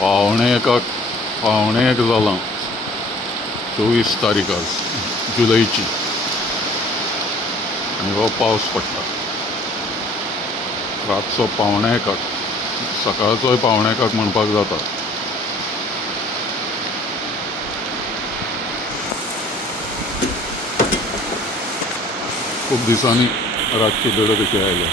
पावणे एक जालां 24 तारीख आज जुलैची आनी हो पावस पडटा रातचो 1:45 सकाळचोय 1:45 म्हणपाक जाता. खूब दिसांनी रातची दड कशी आयल्या.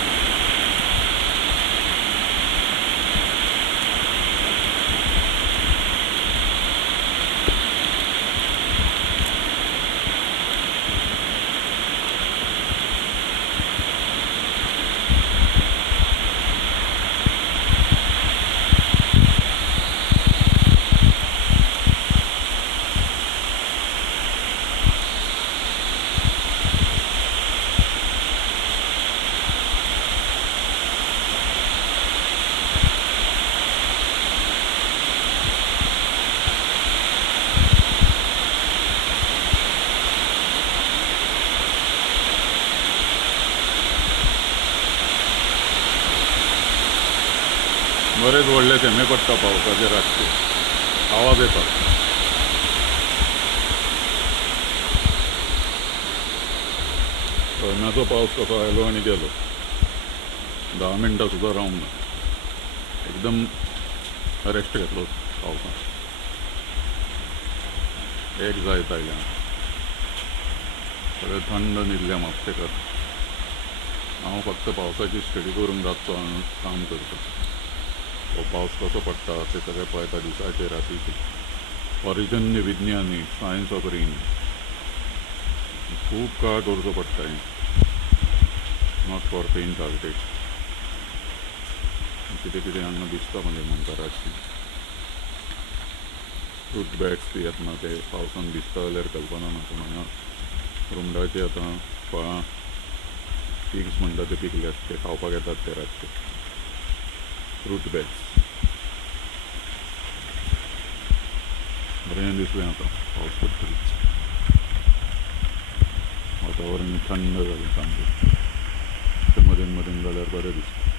बरेच व्हडले थेंबे पडटा पावसाचे रातचे आवाज येता. सैमाचो पावस कसो आयलो आनी गेलो. 10 मिनटां सुद्दां रावंक ना. एकदम रेस्ट घेतलो पावसान. एक जायत आयलें सगळें थंड न्हिदलें म्हापशेकार. हांव फक्त पावसाची स्टडी करूंक रातचो काम करता. हो पावस कसो पडटा ते सगळें पळयता दिसाचे रातीचे. पर्जन्य विज्ञानी सायन्स ऑफ रेन खूब काळ करचो पडटा हें. Not for faint hearted. कितें कितें हांगा दिसता म्हणजे म्हणटा रातची फ्रूट बॅग्स बी येतना ते पावसान दिसता जाल्यार कल्पना ना. पूण हांगा रुमडाचे आतां फळां पिग्स म्हणटा ते पिकल्यात ते खावपाक येतात ते रातचे फ्रूट बॅग्स. बरें दिसलें आतां पावस पडटकीच. वातावरण थंड जालें सामकें. मदीं मदीं जाल्यार बरें दिसता.